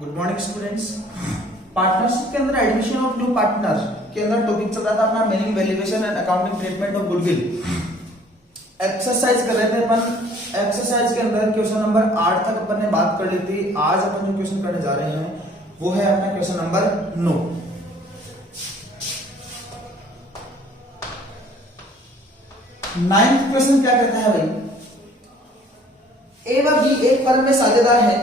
Good morning students. Partnership के अंदर admission of new partner के अंदर टॉपिक चल रहा था अपना meaning valuation and accounting treatment of goodwill. Exercise कर रहे थे अपन। एक्सरसाइज के अंदर क्वेश्चन नंबर 8 तक अपन ने बात कर ली थी। आज अपन जो क्वेश्चन करने जा रहे हैं वो है अपना क्वेश्चन नंबर 9। नाइन्थ क्वेश्चन क्या कहता है भाई, ए व बी एक फर्म में साझेदार है।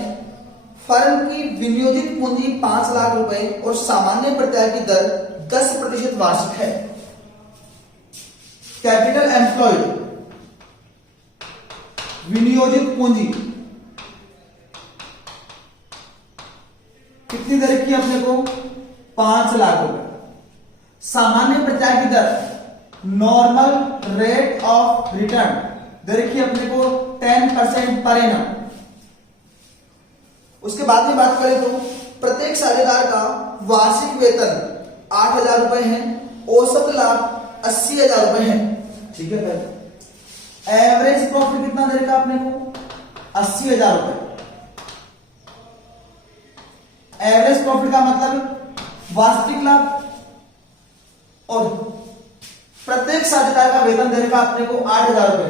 फर्म की विनियोजित पूंजी 5 लाख रुपए और सामान्य प्रत्याय की दर 10% वार्षिक है। कैपिटल एम्प्लॉयड, विनियोजित पूंजी कितनी दर की अपने को 5 लाख रुपए। सामान्य प्रत्याय की दर नॉर्मल रेट ऑफ रिटर्न दर की अपने को 10% पर एनम। उसके बाद में बात करें तो प्रत्येक साझेदार का वार्षिक वेतन 8,000 रुपए है, औसत लाभ 80,000 रुपए है। ठीक है भाई। एवरेज प्रॉफिट कितना देगा अपने को 80,000 रुपए। एवरेज प्रॉफिट का मतलब वास्तविक लाभ, और प्रत्येक साझेदार का वेतन देगा अपने को 8,000 रुपए।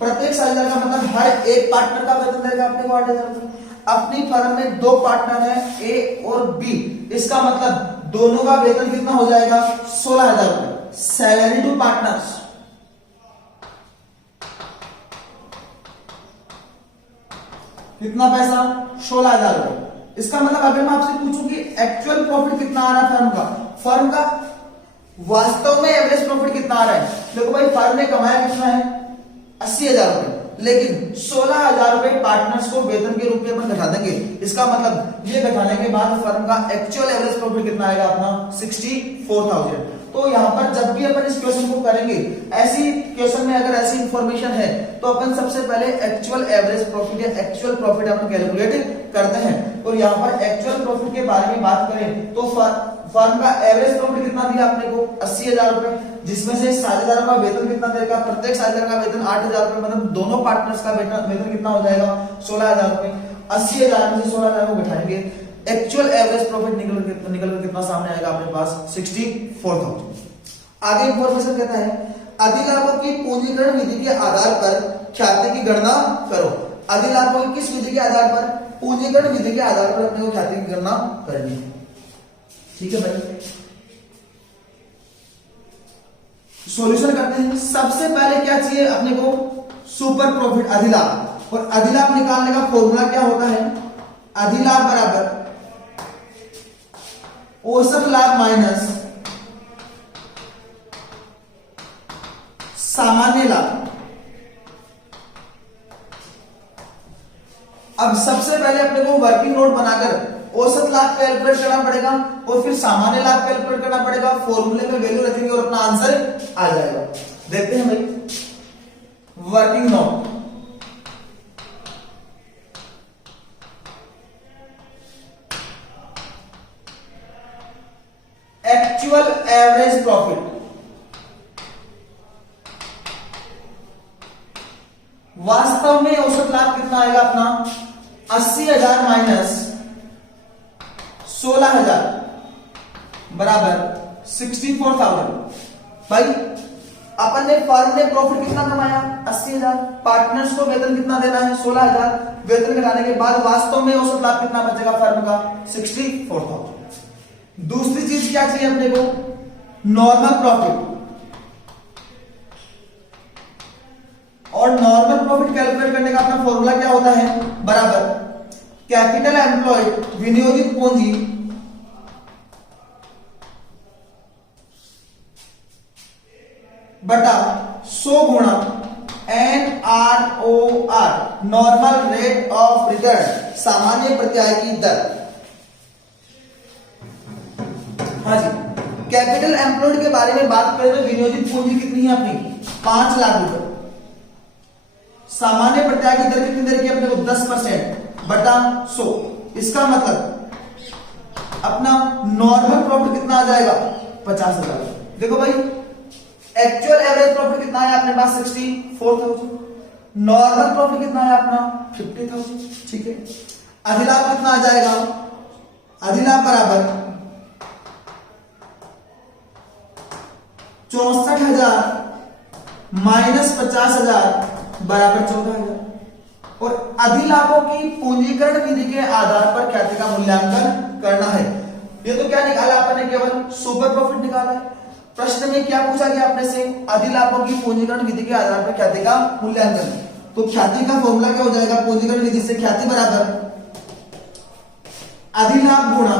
प्रत्येक साझेदार का मतलब हर एक पार्टनर का वेतन देगा अपने को 8,000 रुपए। अपनी फर्म में 2 पार्टनर हैं ए और बी, इसका मतलब दोनों का वेतन कितना हो जाएगा 16,000 रुपए। सैलरी टू पार्टनर्स कितना पैसा 16,000 रुपए। इसका मतलब अगर मैं आपसे पूछूं कि एक्चुअल प्रॉफिट कितना आ रहा है फर्म का वास्तव में एवरेज प्रॉफिट कितना आ रहा है, देखो भाई फर्म ने कमाया कितना है 80,000 रुपए, लेकिन 16,000 रुपए पार्टनर्स को वेतन के रूप में अपन घटा देंगे। इसका मतलब ये घटाने के बाद फर्म का एक्चुअल एवरेज प्रॉफिट कितना आएगा अपना 64,000। तो यहां पर जब भी अपन इस क्वेश्चन को करेंगे, ऐसी क्वेश्चन में अगर ऐसी इंफॉर्मेशन है तो अपन सबसे पहले एक्चुअल एवरेज प्रॉफिट या एक्चुअल प्रॉफिट अपन कैलकुलेट करते हैं। और यहां पर एक्चुअल प्रॉफिट के बारे में बात करें तो फर्म का एवरेज प्रॉफिट कितना दिया अपने को 80,000 रुपए, जिसमें से साझेदारों का वेतन कितना देगा, प्रत्येक साझेदार का वेतन 8,000 रुपए, मतलब दोनों पार्टनर्स का वेतन कितना हो जाएगा 16,000 रुपए। 80,000 में से 16,000 को घटाएंगे, एक्चुअल एवरेज प्रॉफिट निकल कर कितना सामने आएगा अपने पास 64,000। आगे इंफॉर्मेशन कहता है अधिलाभों की पूंजीकरण विधि के आधार पर ख्याति की गणना करो। अधिलाभों की किस विधि के आधार पर, पूंजीकरण विधि के आधार पर अपने को ख्याति की गणना करनी है। ठीक है भाई, सॉल्यूशन करते हैं। सबसे पहले क्या चाहिए अपने को सुपर प्रॉफिट अधिलाभ, और अधिलाभ निकालने का फॉर्मूला क्या होता है, अधिलाभ बराबर औसत लाभ माइनस सामान्य लाभ। अब सबसे पहले अपने को वर्किंग नोट बनाकर औसत लाभ कैलकुलेट करना पड़ेगा और फिर सामान्य लाभ कैलकुलेट करना पड़ेगा। फॉर्मूले में वैल्यू रखेंगे और अपना आंसर आ जाएगा। देखते हैं भाई, working note actual average profit वास्तव में औसत लाभ कितना आएगा अपना 80,000 माइनस 16,000 बराबर 64,000। भाई अपन ने फर्म ने प्रॉफिट कितना कमाया 80,000, पार्टनर्स को वेतन कितना देना है 16,000, वेतन घटाने के बाद वास्तव में औसत लाभ कितना बचेगा फर्म का 64,000। दूसरी चीज क्या चाहिए अपने को, नॉर्मल प्रॉफिट, और नॉर्मल प्रॉफिट कैलकुलेट करने का अपना फॉर्मूला क्या होता है, बराबर कैपिटल एम्प्लॉयड विनियोजित पूंजी बटा 100 गुणा NROR normal rate of return सामान्य प्रत्याय की दर। हाँ जी, कैपिटल एम्प्लॉयड के बारे में बात करें तो विनियोजित पूंजी कितनी है अपनी 5 लाख रुपए। सामान्य प्रत्याय की दर कितनी दर की अपने को 10% बटा 100। इसका मतलब अपना नॉर्मल प्रॉफिट कितना आ जाएगा 50,000। देखो भाई एक्चुअल एवरेज प्रॉफिट कितना है अपने पास 64,000, नॉर्मल प्रॉफिट कितना है अपना 50,000। ठीक है, अधिलाभ कितना आ जाएगा अधिलाभ बराबर 64,000 माइनस 50,000 बराबर 14,000। और अधिलाभों की पूंजीकरण विधि के आधार पर ख्याति का मूल्यांकन करना है। ये तो क्या निकाला आपने, केवल सुपर प्रॉफिट निकाला है। प्रश्न में क्या पूछा गया आपने से, अधिलाभों की पूंजीकरण विधि के आधार पर ख्याति का मूल्यांकन। तो ख्याति का फॉर्मूला क्या हो जाएगा, पूंजीकरण विधि से ख्याति बराबर अधिलाभ गुणा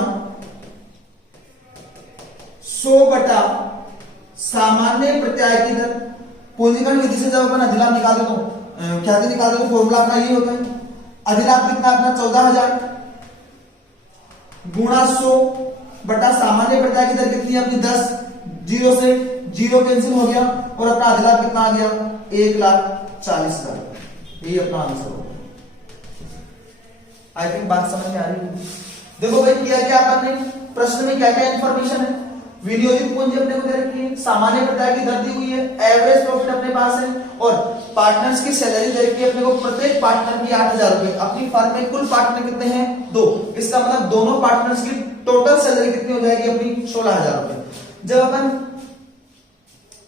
100 बटा सामान्य प्रत्याय की दर। पूंजीकरण विधि से जब अपन अधिलाभ निकालते तो ख्याति निकालते तो फॉर्मूला अपना ये होता है, अधिलाभ कितना अपना 14,000 गुणा 100 बटा सामान्य प्रत्याय की दर कितनी है अपनी 10, 0 से 0 कैंसिल हो गया और अपना अधिलाभ कितना आ गया 1,40,000। ये अपना आंसर होगा। आई थिंक बात समझ में आ रही है। देखो भाई किया क्या आपने, प्रश्न में क्या क्या इंफॉर्मेशन है, विनियोजित पूंजी अपने को दे रखी है, सामान्य प्रत्याय की दर दी हुई है, एवरेज प्रॉफिट अपने पास है और पार्टनर्स की सैलरी दे रखी है अपने को, प्रत्येक पार्टनर की 8,000 रुपए। अपनी फर्म में कुल पार्टनर कितने हैं 2, इसका मतलब दोनों पार्टनर्स की टोटल सैलरी कितनी हो जाएगी अपनी 16,000 रुपए। जब अपन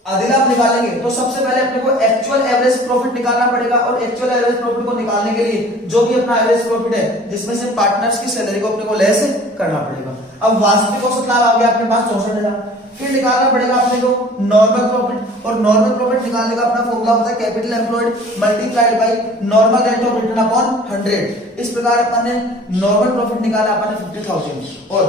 अधिलाभ निकालेंगे तो सबसे पहले अपने को एक्चुअल एवरेज प्रॉफिट निकालना पड़ेगा और एक्चुअल एवरेज प्रॉफिट को निकालने के लिए जो भी अपना एवरेज प्रॉफिट है जिसमें से पार्टनर्स की सैलरी को अपने को लेस करना पड़ेगा। अब वास्तविक औसत लाभ आ गया अपने पास 64,000। फिर निकालना पड़ेगा अपने को नॉर्मल प्रॉफिट, और नॉर्मल प्रॉफिट निकालने का अपना फॉर्मूला होता है capital employed multiplied by normal rate of return upon 100। इस प्रकार अपन ने नॉर्मल प्रॉफिट निकाला अपन ने 50,000 और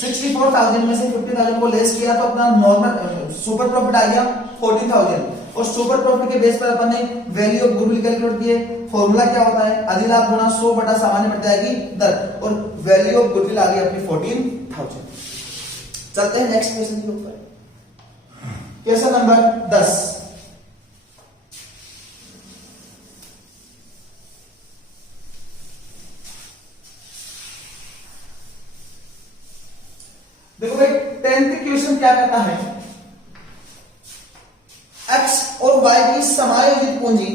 64,000 में से 50,000 को लेस किया तो अपना नॉर्मल सुपर प्रॉफिट आ गया 14,000 और सुपर प्रॉफिट के बेस पर अपन ने वैल्यू ऑफ गुडविल कैलकुलेट किए। फॉर्मूला क्या होता है, अधिलाभ गुणा 100 बटा सामान्य प्रत्याय की दर और वैल्यू ऑफ गुडविल आ गई अपनी 14,000। चलते हैं नेक्स्ट क्वेश्चन के ऊपर। Question number 10। देखो भाई 10th क्वेश्चन क्या कहता है, x और y की समायोजित पूंजी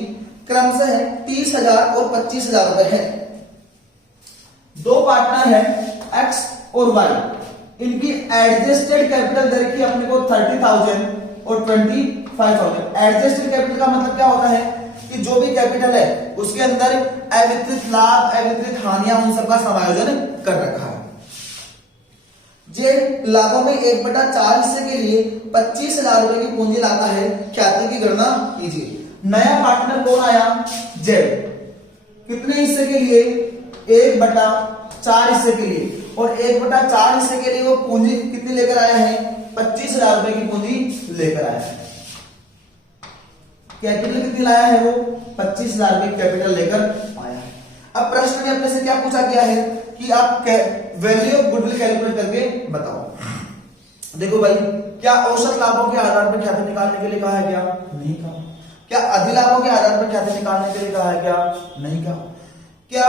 क्रमशः 30,000 और 25,000 रुपए है। दो पार्टनर है x और y, इनकी एडजस्टेड कैपिटल दे रखी है अपने को 30,000 और 25,000। एडजस्टेड कैपिटल का मतलब क्या होता है कि जो भी कैपिटल है उसके अंदर अवितरित लाभ, अवितरित हानियां, उन सबका समायोजन कर रखा है। जे लाभों में 1/4 हिस्से के लिए 25,000 रुपए की पूंजी लाता है, ख्याति की गणना कीजिए। नया पार्टनर कौन आया, जेड, कितने हिस्से के लिए 1/4 हिस्से के लिए, और 1/4 हिस्से के लिए वो पूंजी कितनी लेकर आया है 25,000 रुपए की पूंजी लेकर आया है। कैपिटल कितनी लाया है वो 25,000 रुपए कैपिटल लेकर आया है। अब प्रश्न में अपने से क्या पूछा गया है कि आप वैल्यू ऑफ गुडविल कैलकुलेट करके बताओ। देखो भाई, क्या औसत लाभों के आधार पर ख्याति निकालने के लिए कहा है क्या, नहीं कहा। क्या अधिलाभों के आधार पर ख्याति निकालने के लिए कहा है क्या, नहीं कहा। क्या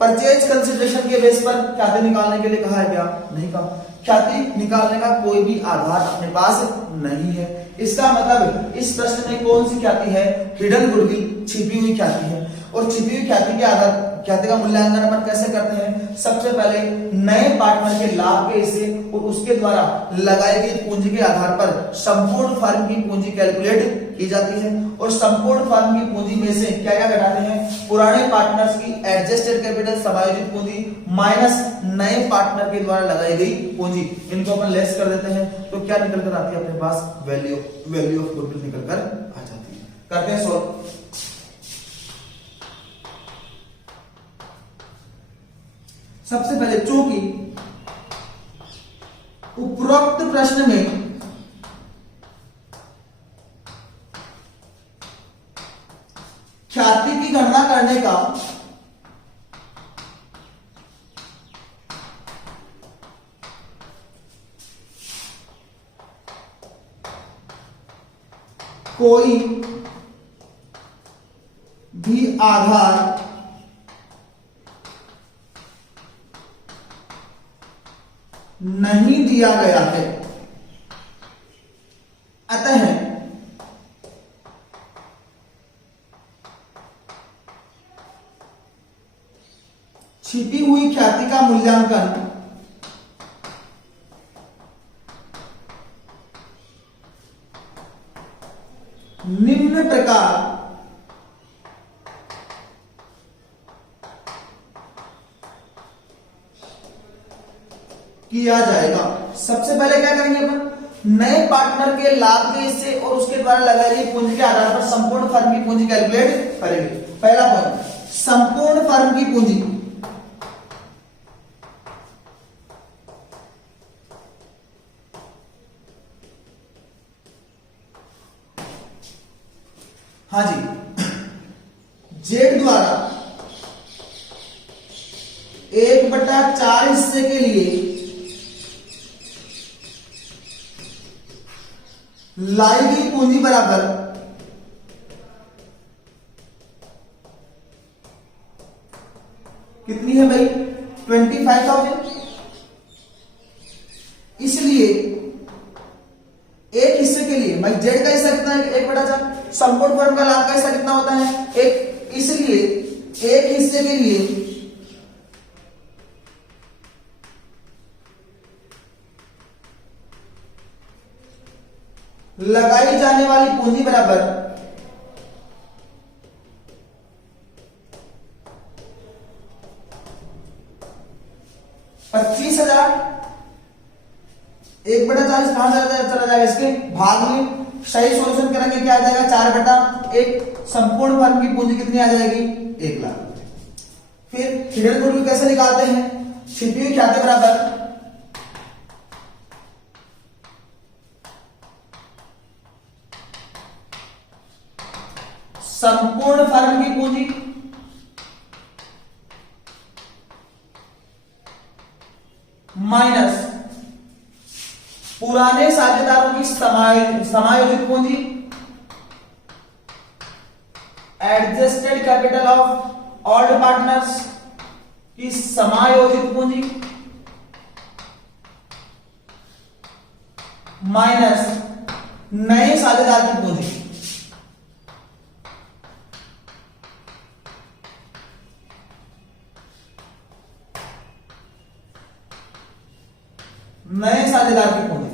परचेज कंसिडरेशन के बेस पर ख्याति निकालने के लिए कहा है क्या, नहीं कहा। ख्याति निकालने का कोई भी आधार अपने पास नहीं है। इसका मतलब इस प्रश्न में कौन सी ख्याति है, हिडन गुडविल, छिपी हुई ख्याति है। और छिपी हुई ख्याति के आधार ख्याति का मूल्यांकन अपन कैसे करते हैं, सबसे पहले नए पार्टनर के लाभ के हिस्से और उसके द्वारा लगाई गई पूंजी के आधार पर संपूर्ण फर्म की पूंजी कैलकुलेट की जाती है। और संपूर्ण फर्म की पूंजी में से क्या क्या घटाते हैं, पुराने पार्टनर्स की एडजस्टेड कैपिटल समायोजित पूंजी माइनस नए पार्टनर के द्वारा लगाई गई पूंजी, इनको अपन लेस कर देते हैं। तो क्या निकल कर आती है अपने पास, वैल्यू ऑफ गुडविल निकल कर आ जाती है। करते हैं सॉल्व। सबसे पहले चूंकि उपरोक्त प्रश्न में ख्याति की गणना करने का कोई भी आधार नहीं दिया गया है, अतः छिपी हुई ख्याति का मूल्यांकन निम्न प्रकार किया जाएगा। सबसे पहले क्या करेंगे अपन, नए पार्टनर के लाभ के हिस्से और उसके द्वारा लगाई गई पूंजी के आधार पर संपूर्ण फर्म की पूंजी कैलकुलेट करेंगे। पहला पॉइंट, संपूर्ण फर्म की पूंजी। हाँ जी, जेड द्वारा 1/4 हिस्से के लिए लाई गई पूंजी बराबर कितनी है भाई, 25,000। इसलिए एक हिस्से के लिए भाई जेड का हिस्सा कितना है, 1/4। संपूर्ण फर्म का लाभ का हिस्सा कितना होता है, एक। इसलिए एक हिस्से के लिए लगाई जाने वाली पूंजी बराबर 25,000। 1/4 कहां चला जाएगा, इसके भाग में। सही सॉल्यूशन करेंगे, क्या आ जाएगा, 4/1। संपूर्ण फर्म की पूंजी कितनी आ जाएगी, 1 लाख। फिर हिडन गुडविल कैसे निकालते हैं, छिपी हुई ख्याति बराबर संपूर्ण फर्म की पूंजी माइनस पुराने साझेदारों की समायोजित पूंजी, adjusted capital of old partners की समायोजित पूंजी माइनस नए साझेदार की पूंजी। नए साझेदार की पूंजी,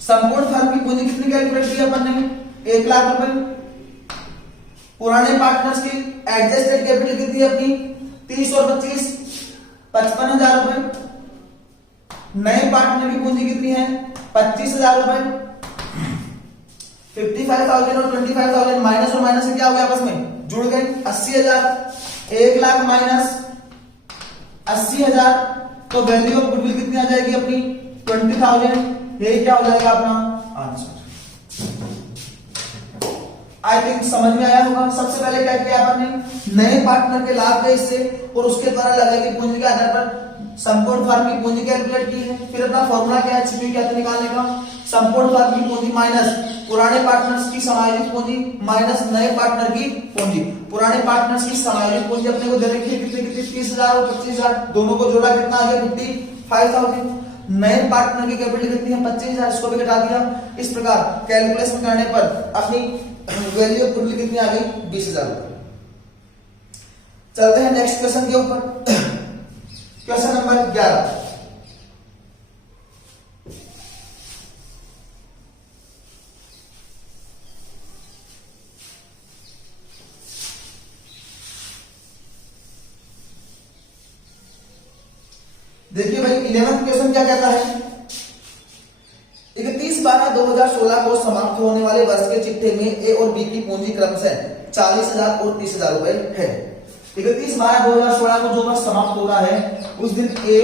संपूर्ण फर्म की पूंजी कितनी कैलकुलेट की अपन ने, 1 लाख रुपए। पुराने पार्टनर्स की एडजस्टेड कैपिटल कितनी है अपनी, 30 और 25 55,000 रुपए। नए पार्टनर की पूंजी कितनी है, 25,000 रुपए। 55,000 और 25,000 माइनस और माइनस से क्या हो गया, आपस में जुड़ गए, 80,000। 1 लाख माइनस 80,000, तो वैल्यू ऑफ गुडविल कितनी आ जाएगी अपनी, 20,000। यही क्या हो जाएगा अपना आंसर। आई थिंक समझ में आया होगा। सबसे पहले क्या किया आपने, नए पार्टनर के लाभ के हिस्से और उसके द्वारा लगाई गई पूंजी के आधार पर संपूर्ण फर्म की पूंजी कैलकुलेट की है। फिर अपना फॉर्मूला क्या है, छिपी क्या निकालने का, संपूर्ण फर्म की पूंजी माइनस पुराने पार्टनर्स की समायोजित पूंजी माइनस नए पार्टनर की पूंजी। पुराने पार्टनर्स की समायोजित पूंजी अपने को दे रखी है कितनी कितनी, 30,000 और 25,000, दोनों को जोड़ा कितना आ गया, 55,000। नए पार्टनर की कैपिटल कितनी है, 25,000, इसको भी घटा दिया। इस प्रकार कैलकुलेशन करने पर अपनी वैल्यू ऑफ गुडविल कितनी आ गई, 20,000 रुपए। चलते हैं नेक्स्ट क्वेश्चन के ऊपर। Question number 11। देखिए भाई 11वां क्वेश्चन क्या कहता है, 31/12/2016 को समाप्त होने वाले वर्ष के चिट्ठे में ए और बी की पूंजी क्रमशः 40,000 और 30,000 रुपए है। 31/12/2016 को जो वर्ष समाप्त हो रहा है उस दिन ए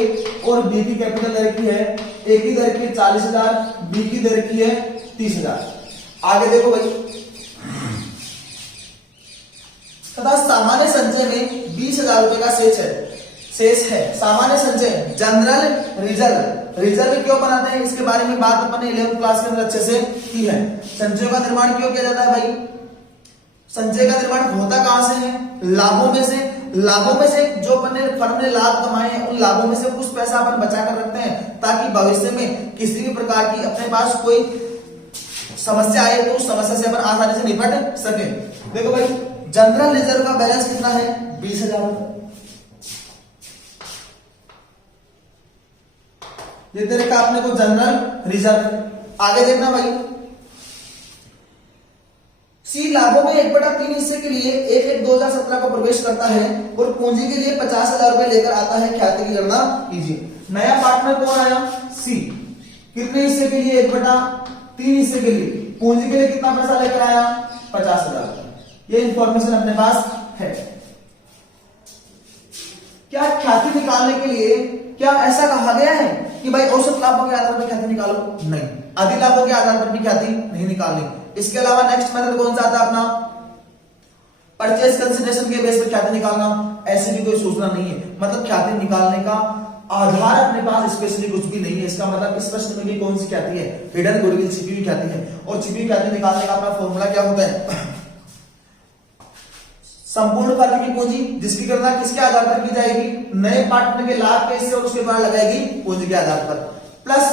और बी की कैपिटल दर की है, ए की दर की 40,000, बी की दर की है 30,000। आगे देखो भाई, तथा सामान्य संचय में 20,000 रुपए का शेष है। सामान्य संचय जनरल रिजर्व क्यों बनाते हैं, इसके बारे में बात अपन ने 11th क्लास के अंदर अच्छे से की है। संचय का निर्माण क्यों किया जाता है भाई, संचय का निर्माण होता कहां से है, लाभों में से। लाभों में से जो अपन ने फर्म ने लाभ कमाए हैं उन लाभों में से कुछ पैसा अपन बचा कर रखते हैं ताकि भविष्य में किसी भी प्रकार की अपने पास कोई समस्या आए तो उस समस्या से अपन आसानी से निपट सके। देखो भाई जनरल रिजर्व का बैलेंस कितना है, 20,000 रुपए। ये दे रखा आपने को जनरल रिजर्व। आगे देखना भाई, सी लाभों में 1/3 हिस्से के लिए 1/1/2017 को प्रवेश करता है और पूंजी के लिए 50,000 रुपए लेकर आता है। ख्याति की गणना कीजिए। नया पार्टनर कौन आया? सी। कितने हिस्से के लिए? 1/3 हिस्से के लिए। पूंजी के लिए कितना पैसा लेकर आया? 50,000 रुपए। ये इंफॉर्मेशन अपने पास है। क्या ख्याति निकालने के लिए क्या ऐसा कहा गया है कि भाई औसत लाभों के आधार पर ख्याति निकालो? नहीं। अधिक लाभों के आधार पर भी ख्याति नहीं निकालनी। इसके अलावा नेक्स्ट मेथड कौन सा आता है अपना? परचेज कंसिडरेशन के बेस पर ख्याति निकालना। ऐसी भी कोई सूचना नहीं है। मतलब ख्याति निकालने का आधार अपने पास स्पेशली कुछ भी नहीं है। इसका मतलब इस प्रश्न में भी कौन सी ख्याति है? हिडन गुडविल, छिपी हुई ख्याति है। और छिपी हुई ख्याति निकालने का अपना फॉर्मूला क्या होता है? संपूर्ण फर्म की पूंजी, जिसकी गणना किसके आधार पर की जाएगी? नए पार्टनर के लाभ के हिस्से और उसके द्वारा लगाएगी पूंजी के आधार पर, प्लस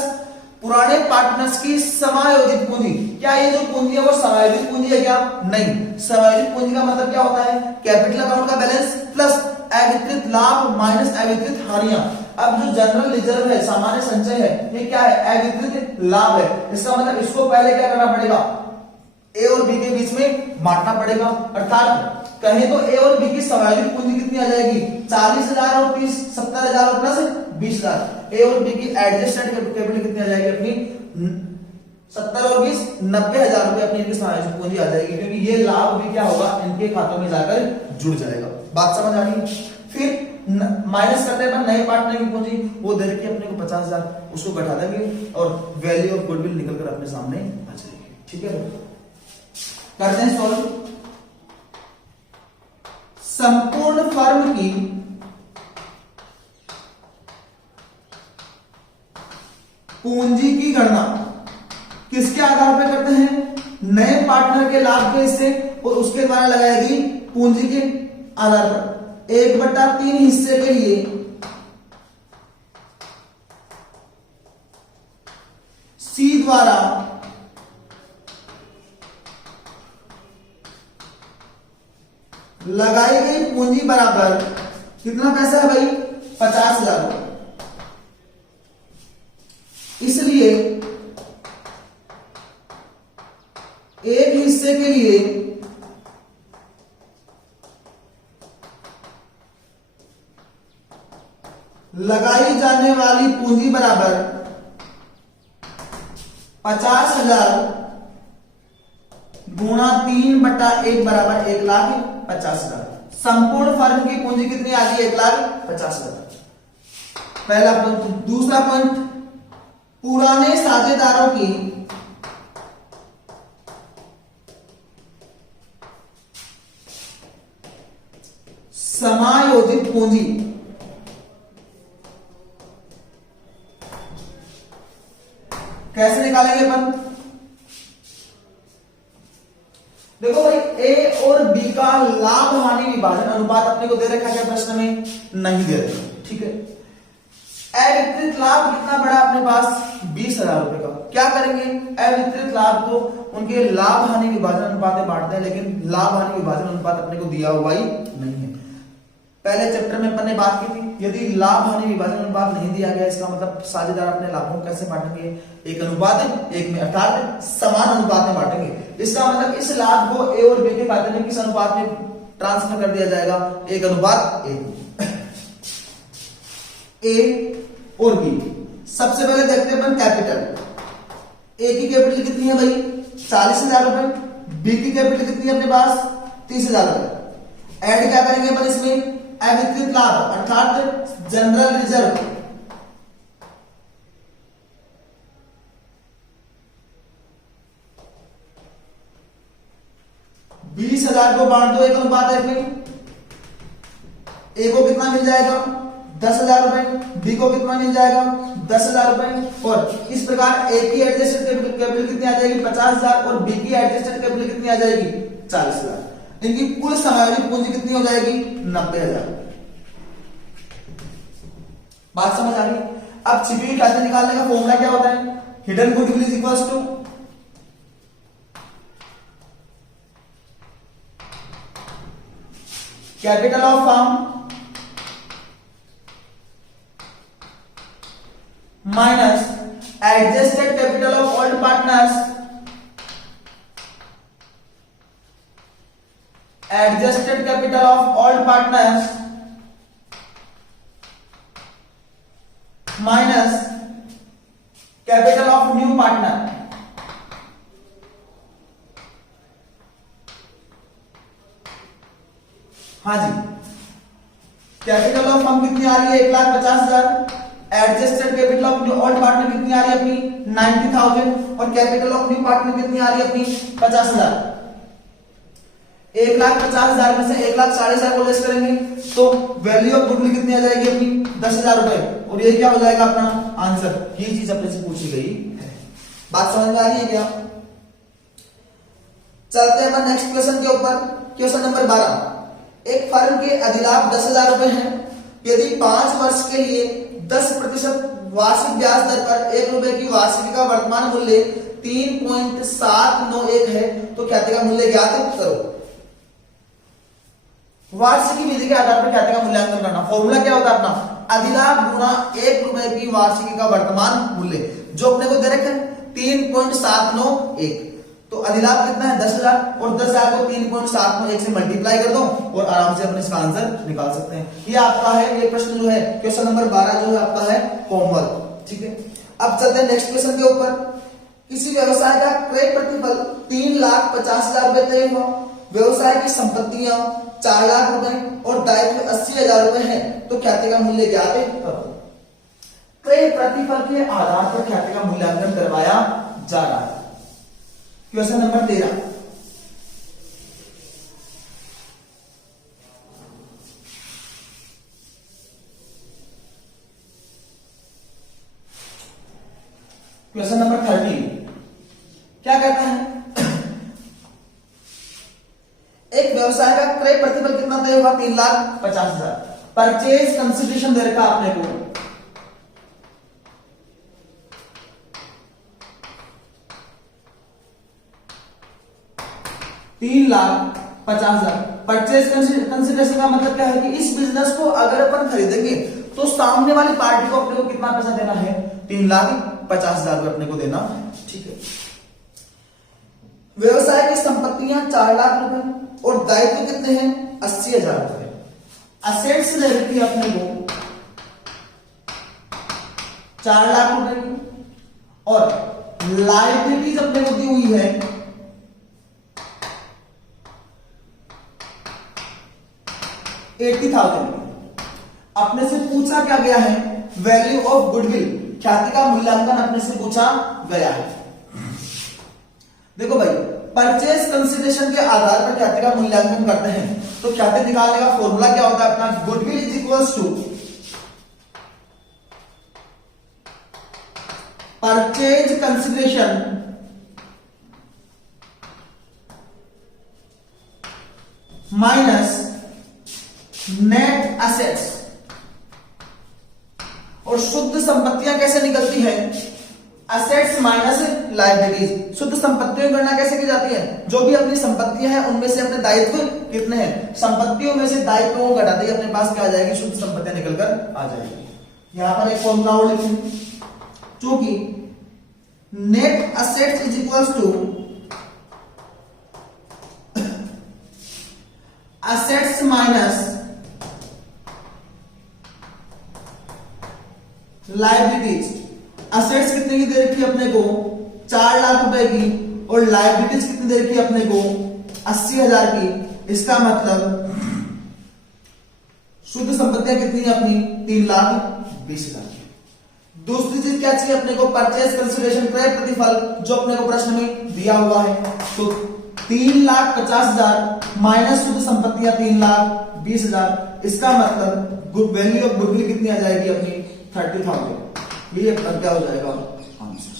पुराने पार्टनर्स की समायोजित पूंजी। क्या ये जो पूंजी है वो समायोजित पूंजी है क्या? नहीं। समायोजित पूंजी का मतलब क्या होता है? कैपिटल अकाउंट का बैलेंस प्लस अविकृत लाभ माइनस अविकृत हानियां। अब जो जनरल रिजर्व है, सामान्य संचय है, ये क्या है? अविकृत लाभ है। इसका मतलब इसको पहले क्या करना पड़ेगा? ए और बी के बीच में बांटना पड़ेगा। अर्थात कहें तो ए और बी की समायोजित पूंजी कितनी आ जाएगी? 40,000 और 30, 70,000 और प्लस 20,000। ए और बी की एडजस्टेड कैपिटल कितनी आ जाएगी अपनी? 70 और 20, 90,000 रुपए अपनी इनकी समायोजित पूंजी आ जाएगी, क्योंकि ये लाभ भी क्या होगा? इनके खातों में जाकर जुड़ जाएगा। बात समझ आ गई? फिर माइनस करने पर नए पार्टनर की पूंजी वो दे रखी अपने को 50,000, उसको घटा देंगे और वैल्यू ऑफ गुडविल निकल कर अपने सामने आ जाएगी। ठीक है, करते हैं सॉल्व। संपूर्ण फर्म की पूंजी की गणना किसके आधार पर करते हैं? नए पार्टनर के लाभ के हिस्से और उसके द्वारा लगाएगी पूंजी के आधार पर। 1/3 हिस्से के लिए सी द्वारा लगाई गई पूंजी बराबर कितना पैसा है भाई? 50,000। इसलिए एक हिस्से के लिए लगाई जाने वाली पूंजी बराबर 50,000 गुणा 3/1 बराबर 1,50,000। संपूर्ण फर्म की पूंजी कितनी आ गई? 1,50,000। पहला पॉइंट। दूसरा पॉइंट, पुराने साझेदारों की समायोजित पूंजी कैसे निकालेंगे अपन? देखो भाई, ए और बी का लाभ हानि विभाजन अनुपात अपने को दे रखा है प्रश्न में? नहीं दे रखा। ठीक है, अविकृत लाभ कितना बड़ा अपने पास? 20,000 रुपए का। क्या करेंगे? अविकृत लाभ को उनके लाभ हानि विभाजन अनुपात में बांटते हैं, लेकिन लाभ हानि विभाजन अनुपात अपने को दिया हुआ ही नहीं है। पहले चैप्टर में अपन ने बात की थी, यदि लाभ हानि विभाजन अनुपात नहीं दिया गया, इसका मतलब साझेदार अपने लाभों को कैसे बांटेंगे? एक अनुपात एक में, अर्थात समान अनुपात में बांटेंगे। इसका मतलब इस लाभ को ए और बी के खाते में किस अनुपात में ट्रांसफर कर दिया जाएगा? 1:1। ए और बी। सबसे पहले देखते हैं अपन कैपिटल। ए की कैपिटल कितनी है भाई? 40,000 रुपए। बी की कैपिटल कितनी है अपने पास? 30,000 रुपए। ऐड क्या करेंगे अपन इसमें? अविकृत लाभ अर्थात जनरल रिजर्व। बीस 20,000 को बांट दो 1:1 में। ए को कितना मिल जाएगा? 10,000 रुपए। बी को कितना मिल जाएगा? 10,000 रुपए। और इस प्रकार ए की एडजस्टेड कैपिटल कितनी आ जाएगी? 50,000 और बी की एडजस्टेड कैपिटल कितनी आ जाएगी? 40,000। इनकी कुल समायोजित पूंजी कितनी हो जाएगी? 90,000। बात समझ आ गई? अब छिपी हुई ख्याति निकालने का फॉर्मूला क्या होता है? Hidden goodwill is equals to capital of firm minus adjusted capital of old partners adjusted capital of old partners minus capital of new partner. हाँ जी, कैपिटल ऑफ फर्म कितनी आ रही है 1,50,000, adjusted capital of new old partner कितनी आ रही है अपनी 90,000 और कैपिटल ऑफ न्यू पार्टनर कितनी आ रही है अपनी 50,000। 1,50,000 में से 1,40,000 को लेस करेंगे तो वैल्यू ऑफ गुडविल कितनी आ जाएगी अपनी 10,000 रुपए, और ये क्या हो जाएगा अपना आंसर। ये चीज अपने से पूछी गई है। बात समझ में आ रही है क्या? चलते हैं अपन नेक्स्ट क्वेश्चन के ऊपर। Question number 12। एक फर्म के अधिलाभ 10,000 रुपए हैं। यदि 5 वर्ष के लिए 10% वार्षिक ब्याज दर पर 1 रुपए की वार्षिक का वर्तमान मूल्य 3.791 है तो ख्याति का मूल्य ज्ञात करो। वार्षिकी विधि के आधार पर ख्याति का मूल्यांकन करना। फॉर्मूला क्या होता है अपना, अधिलाभ गुणा 1 रुपए की वार्षिकी का वर्तमान मूल्य, जो अपने को दे रखे 3.791। तो अधिलाभ कितना है 10,000 और 10,000 को 3.791 से मल्टीप्लाई कर दो और आराम से अपने इसका आंसर निकाल सकते हैं। ये आपका है, ये प्रश्न जो है क्वेश्चन नंबर 12 जो है आपका है होमवर्क। ठीक है, अब चलते हैं नेक्स्ट क्वेश्चन के ऊपर। किसी व्यवसाय का क्रय प्रतिफल 3,50,000 रुपए तय हुआ। व्यवसाय की संपत्तियां 4 लाख रुपए और दायित्व 80,000 रुपए है तो ख्याति का मूल्य ज्ञात करो। क्रय प्रतिफल के आधार पर ख्याति का मूल्यांकन करवाया जा रहा है। Question number 13। क्वेश्चन नंबर 13 क्या कहता है, एक व्यवसाय का क्रय प्रतिफल कितना तय होगा 3,50,000। परचेज कंसिडरेशन दे रखा आपने को 3,50,000। परचेज कंसिडरेशन का मतलब क्या है कि इस बिजनेस को अगर अपन खरीदेंगे तो सामने वाली पार्टी को अपने को कितना पैसा देना है 3,50,000 रुपए अपने को देना। ठीक है, व्यवसाय की संपत्तियां 4 लाख रुपए और दायित्व कितने हैं 80,000 रुपए। असेट्स दे रखी है अपने को 4 लाख रुपए की और लायबिलिटीज अपने को दी हुई है 80,000। अपने से पूछा क्या गया है वैल्यू ऑफ गुडविल, ख्याति का मूल्यांकन अपने से पूछा गया है। देखो भाई, परचेज कंसिडरेशन के आधार पर ख्याति का मूल्यांकन करते हैं तो ख्याति निकालने का फॉर्मूला क्या होता है अपना, goodwill is equals to purchase consideration minus net assets. और शुद्ध संपत्तियां कैसे निकलती है, एसेट्स माइनस लायबिलिटीज। शुद्ध संपत्तियों की गणना कैसे की जाती है, जो भी अपनी संपत्तियां हैं उनमें से अपने दायित्व कितने हैं, संपत्तियों में से दायित्वों को घटाते ही अपने पास क्या आ जाएगी, शुद्ध संपत्तियां निकलकर आ जाएगी। यहां पर एक फॉर्मूला और लिखेंगे, चूंकि net assets is equals to assets minus liabilities. Assets कितने की दे रखी है अपने को 4 लाख रुपए की और लायबिलिटीज कितनी दे रखी है अपने को 80,000 की। इसका मतलब शुद्ध संपत्तियां कितनी है अपनी 3,20,000। दूसरी चीज क्या चाहिए अपने को, परचेज कंसिडरेशन क्रय प्रतिफल, जो अपने को प्रश्न में दिया हुआ है। तो 3,50,000 माइनस शुद्ध संपत्तियां 3,20,000। इसका मतलब वैल्यू ऑफ गुडविल कितनी आ जाएगी अपनी 30,000। ये क्या हो जाएगा आंसर।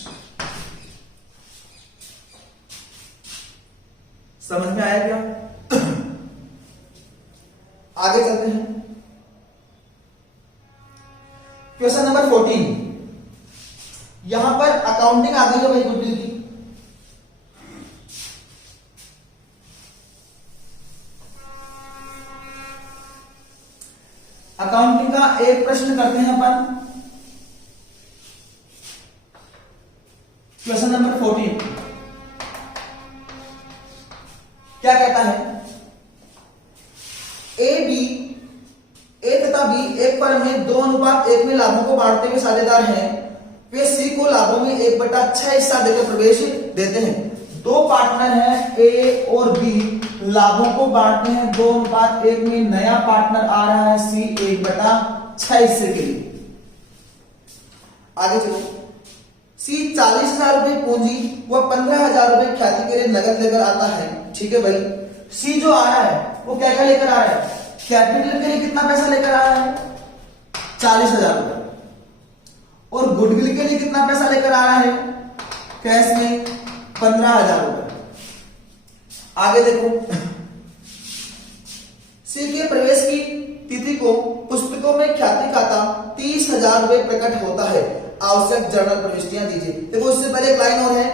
समझ में आया क्या? आगे चलते हैं। Question number 14। यहां पर अकाउंटिंग आ गई है भाई गुडविल की। अकाउंटिंग का एक प्रश्न करते हैं अपन। क्वेश्चन नंबर 14 क्या कहता है, ए तथा बी एक फर्म में 2:1 में लाभों को बांटते हुए साझेदार हैं। वे सी को लाभों में 1/6 हिस्सा देकर प्रवेश देते हैं। दो पार्टनर हैं ए और बी, लाभों को बांटते हैं 2:1 में। नया पार्टनर आ रहा है सी 1/6 हिस्से के लिए। आगे चलो, सी 40,000 रुपए पूंजी व 15,000 रुपए ख्याति के लिए नगद लेकर आता है। ठीक है भाई, सी जो आ रहा है वो क्या क्या लेकर आ रहा है? कैपिटल के लिए कितना पैसा लेकर आ रहा है? 40,000 रुपए। और गुडविल के लिए कितना पैसा लेकर आ रहा है? कैश में 15,000 रुपए। आगे देखो, सी के प्रवेश की तिथि को पुस्तकों में ख्याति खाता 30,000 रुपए प्रकट होता है। आवश्यक जर्नल प्रविष्टियां दीजिए। देखो, इससे पहले एक लाइन और है,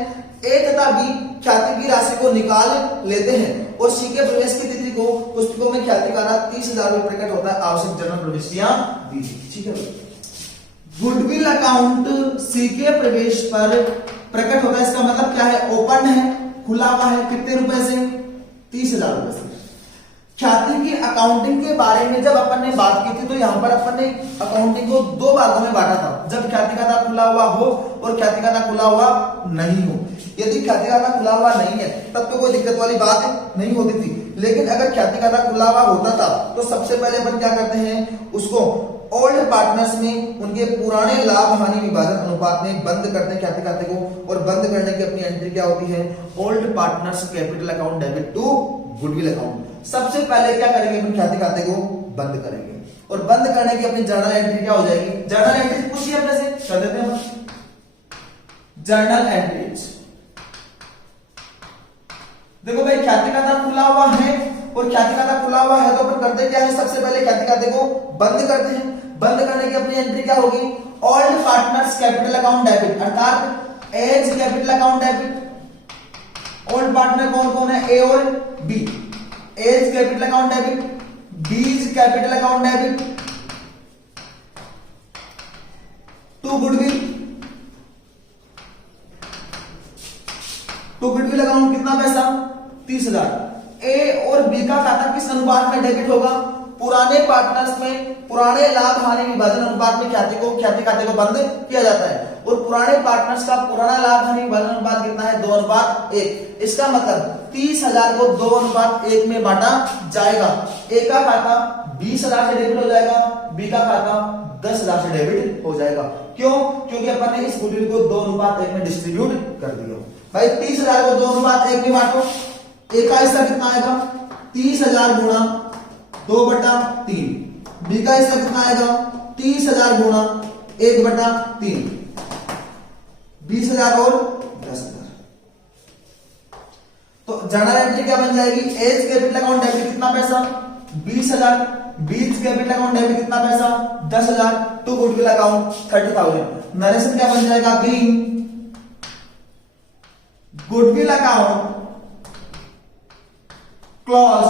ए तथा बी ख्याति की राशि को निकाल लेते हैं और सी के प्रवेश की तिथि को पुस्तकों में ख्याति खाता 30,000 रुपए प्रकट होता है। आवश्यक जर्नल प्रविष्टियां दीजिए। ठीक है, गुडविल अकाउंट सी के प्रवेश पर प्रकट होता है। इसका मतलब क्या है? ओपन है, खुला हुआ है। कितने रुपए से? 30,000 रुपए से। ख्याति की अकाउंटिंग के बारे में जब अपन ने बात की थी तो यहां पर अपन ने अकाउंटिंग को दो भागों में बांटा था, जब ख्याति खाता खुला हुआ हो और ख्याति खाता खुला हुआ नहीं हो। यदि ख्याति खाता खुला हुआ नहीं है तब तो कोई दिक्कत वाली बात नहीं होती थी, लेकिन अगर ख्याति खाता खुला हुआ होता था तो सबसे पहले अपन क्या करते हैं, उसको ओल्ड पार्टनर्स में उनके पुराने लाभ हानि विभाजन अनुपात में बंद करते हैं ख्याति खाते को। और बंद करने की अपनी एंट्री क्या होती है? Old partners capital account debit to goodwill account. सबसे पहले क्या करेंगे? अपन ख्याति खाते को बंद करेंगे और बंद करने की अपनी जर्नल एंट्री क्या हो जाएगी? जर्नल एंट्री पूछिए अपने से, कर देते हैं जर्नल एंट्रीज। देखो भाई, ख्याति खाता खुला हुआ है और ख्याति खाता खुला हुआ है तो अपन करते क्या है? सबसे पहले ख्याति खाते को बंद करते हैं। बंद करने की अपनी एंट्री क्या होगी? Old partners capital account debit, अर्थात A's capital account debit. Old partner कौन कौन है? ए और B. A's capital account debit, B's capital account debit to goodwill. To goodwill account कितना पैसा? 30,000। ए और बी का खाता किस अनुपात में डेबिट होगा? पुराने पार्टनर्स में पुराने लाभ हानि विभाजन अनुपात में ख्याति खाते को बंद किया जाता है। और पुराने पार्टनर्स का पुराना लाभ हानि विभाजन अनुपात कितना है? 2:1। इसका मतलब 30,000 को 2:1 में बांटा जाएगा। ए का खाता 20,000 से डेबिट हो जाएगा, बी का खाता 10,000 से डेबिट हो जाएगा। क्यों? क्योंकि अपन ने इस गुडविल को 2:1 में डिस्ट्रीब्यूट कर दिया। भाई 30,000 को 2:1 में बांटो, ए का हिस्सा कितना आएगा? 30,000 गुणा 2/3। बी का हिस्सा कितना आएगा? 30,000 गुणा 1/3। 20,000 और 10,000। तो जर्नल एंट्री क्या बन जाएगी? एज कैपिटल अकाउंट डेबिट कितना पैसा? 20,000। बीज कैपिटल अकाउंट डेबिट कितना पैसा? 10,000 टू गुडविल अकाउंट 30,000। नरेशन क्या बन जाएगा? Being goodwill account clause.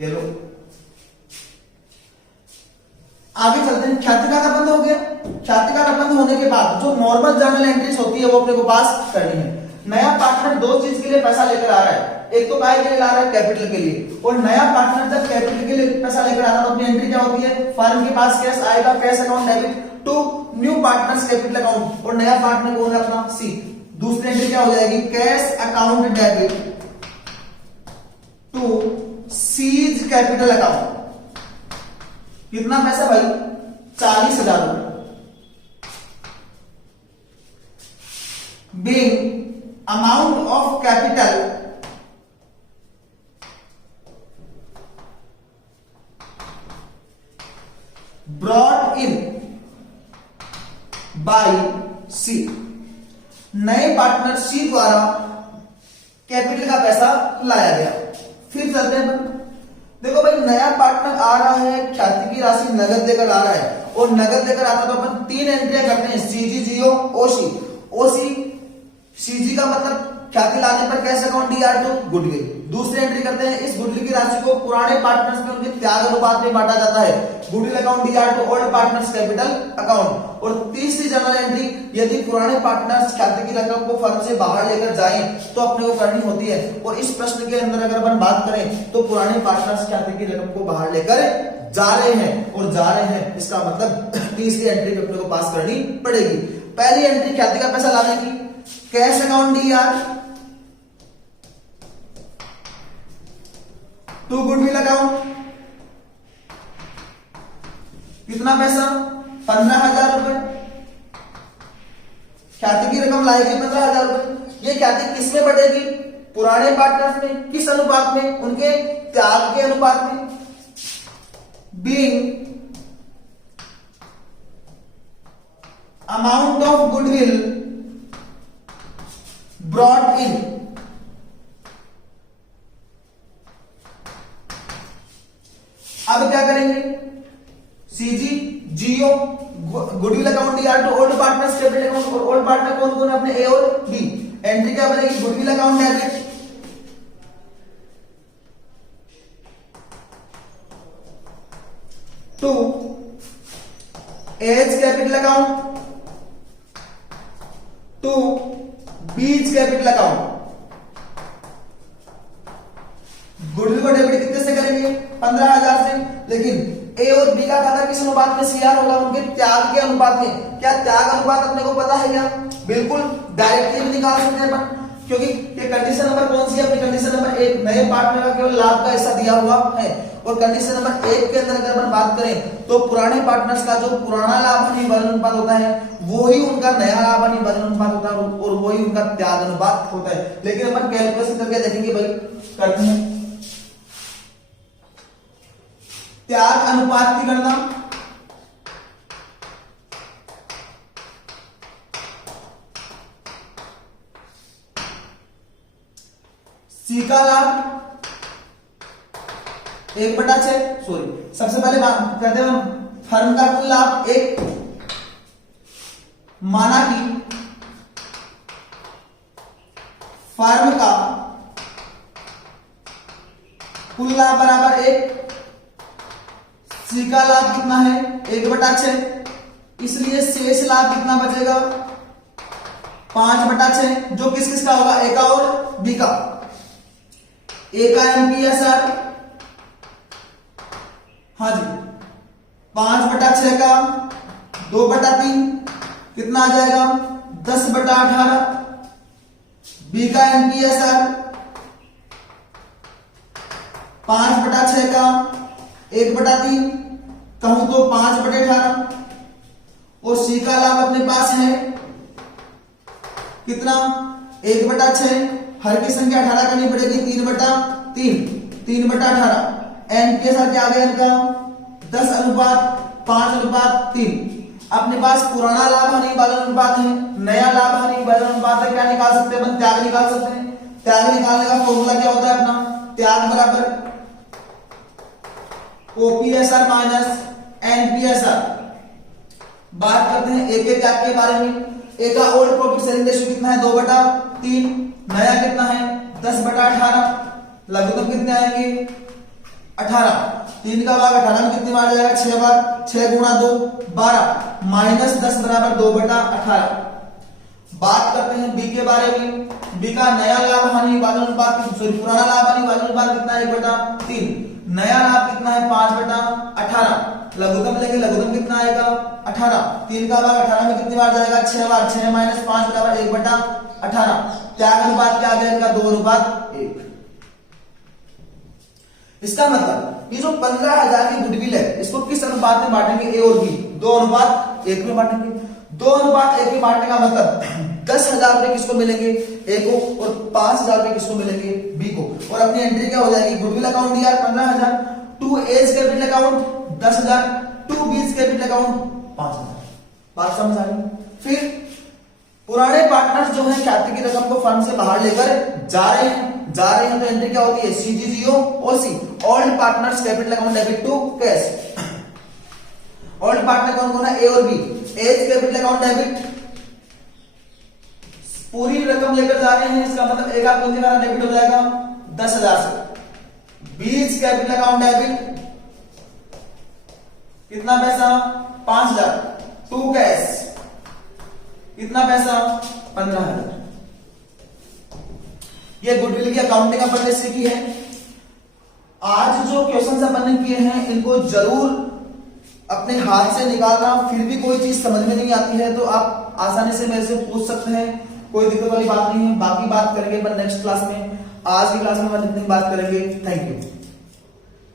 ये लो, आगे चलते हैं। ख्याति खाता बंद हो गया। ख्याति खाता बंद होने के बाद जो नॉर्मल जर्नल एंट्रीज होती है वो अपने को पास करनी है। नया पार्टनर दो चीज के लिए पैसा लेकर आ रहा है, एक तो काय के लिए ला रहा है? कैपिटल के लिए। और नया पार्टनर जब कैपिटल के लिए पैसा लेकर आता है तो अपनी एंट्री क्या होती है? फर्म के पास कैश आएगा, cash account debit to new partners capital account. और नया पार्टनर कौन है? अपना सी। दूसरी एंट्री क्या हो जाएगी? Cash account debit to C's capital account. कितना पैसा भाई? 40,000 रुपए। Being amount of capital brought in by C. नए पार्टनर सी द्वारा कैपिटल का पैसा लाया गया। फिर चलते हैं। देखो भाई, नया पार्टनर आ रहा है, ख्याति की राशि नगद लेकर आ रहा है और नगद लेकर आता तो अपन 3 एंट्रियां करते हैं, सीजी, जीओ, ओसी। ओसी, सीजी का मतलब ख्याति लाने पर cash account DR to goodwill. दूसरी एंट्री करते हैं, इस गुडविल की राशि को पुराने पार्टनर्स में उनके त्याग अनुपात में बांटा जाता है, goodwill account DR to old partners capital account. और तीसरी जनरल एंट्री, यदि पुराने पार्टनर्स ख्याति की रकम को फर्म से बाहर लेकर जाएं तो अपने को करनी होती है। और इस प्रश्न के अंदर अगर अपन बात करें तो पुराने पार्टनर्स ख्याति की रकम को बाहर लेकर जा रहे हैं और जा रहे हैं, इसका मतलब तीसरी एंट्री अपने को पास करनी पड़ेगी। पहली एंट्री ख्याति का पैसा लाने की, cash account DR to goodwill account, कितना पैसा 15,000 रुपए, ख्याति की रकम लाएगी 15,000 रुपए। ये ख्याति किस में बढ़ेगी, पुराने पार्टनर्स में, किस अनुपात में, उनके त्याग के अनुपात में। Being amount of goodwill brought in, अब क्या करेंगे, CG GO goodwill account DR to old partners capital account. और ओल्ड पार्टनर कौन कौन है अपने A और B। एंट्री क्या बनेगी, goodwill account debit to A's capital account to B's capital account. Goodwill को डेबिट कितने से करेंगे, 15,000 से। लेकिन ए और बी का खाता किस अनुपात में, CR होगा, उनके त्याग के अनुपात में। क्या त्याग अनुपात अपने को पता है क्या, बिल्कुल डायरेक्टली भी निकाल सकते हैं अपन, क्योंकि ये कंडीशन नंबर कौन सी है अपनी, कंडीशन नंबर 1, नए पार्टनर का केवल लाभ का हिस्सा दिया हुआ है। और कंडीशन नंबर 1 के अंदर अगर अपन बात करें तो पुराने पार्टनर्स का जो पुराना लाभ हानि विभाजन अनुपात होता है वो ही उनका नया लाभ हानि विभाजन अनुपात होता है और वो ही उनका त्याग अनुपात होता है। लेकिन अपन कैलकुलेशन करके देखेंगे भाई, करते हैं त्याग अनुपात की गणना। C का लाभ 1/6, सॉरी सबसे पहले बात करते हैं फर्म का कुल लाभ 1, माना कि फर्म का कुल लाभ बराबर 1, C का लाभ कितना है 1/6, इसलिए शेष लाभ कितना बचेगा 5/6, जो किस किस का होगा, A का और B का। A का MPSR, हाँ जी 5/6 का 2/3 कितना आ जाएगा 10/18। B का MPSR 5/6 का 1/3 कहूं तो 5/18। और C का लाभ अपने पास है कितना 1/6, हर की संख्या 18 करनी पड़ेगी, 3/3, 3/18। एनपीएसआर क्या आ गया इनका 10:5:3। अपने पास पुराना लाभ हानि विभाजन अनुपात है, नया लाभ हानि विभाजन अनुपात है, क्या निकाल सकते हैं अपन, त्याग निकाल सकते हैं। त्याग निकालने का फॉर्मूला क्या होता है अपना, त्याग बराबर ओपीएसआर माइनस एनपीएसआर। बात करते हैं ए के त्याग के बारे में। ए का ओल्ड प्रॉफिट शेयरिंग रेशियो कितना है 2/3, नया कितना है 10/18, लघुत्तम कितने आएंगे 18। 3 का भाग 18 में कितनी बार जाएगा 6 बार, 6 गुणा 2 12 माइनस 10 बराबर 2/18। बात करते हैं बी के बारे में। बी का नया लाभ हानि विभाजन अनुपात, सॉरी पुराना लाभ हानि विभाजन अनुपात कितना है 1/3, नया लाभ कितना है 5/18। लघुत्तम लेंगे, लघुत्तम कितना आएगा 18। 3 का भाग 18 में कितनी बार जाएगा 6 बार, 6 माइनस 5 बराबर 1/18। त्याग अनुपात क्या आ गया इनका 2:1। इसका मतलब ये जो 15,000 की गुडविल है इसको किस अनुपात में बांटेंगे, ए और बी 2:1 में बांटेंगे। 2:1 में बांटने का मतलब 10,000 रुपए किसको मिलेंगे ए को और 5,000 रुपए किसको मिलेंगे बी को। और अपनी एंट्री क्या हो जाएगी, goodwill account DR 15,000, to A's capital account 10,000, to B's capital account 5,000। बात समझ आ रही। फिर पुराने पार्टनर्स जो है ख्याति की रकम को फर्म से बाहर लेकर जा रहे हैं तो एंट्री क्या होती है सीजीजीओ और C old partners capital account debit to cash. Old partner कौन कौन है ए और B. A's capital account debit पूरी रकम लेकर जा रहे हैं, इसका मतलब एक आप हमारा डेबिट हो जाएगा 10,000 से। 20 कैपिटल अकाउंट डेबिट, कितना पैसा 5,000। 2 कैश, कितना पैसा 15,000। ये गुडविल की अकाउंटिंग अपन ने सीखी है। आज जो क्वेश्चन अपन ने किए हैं इनको जरूर अपने हाथ से निकालना, फिर भी कोई चीज समझ में नहीं आती है तो आप आसानी से मेरे से पूछ सकते हैं, कोई दिक्कत वाली बात नहीं है। बाकी बात करेंगे अपन नेक्स्ट क्लास में। आज की क्लास में अपन इतनी बात करेंगे। Thank you.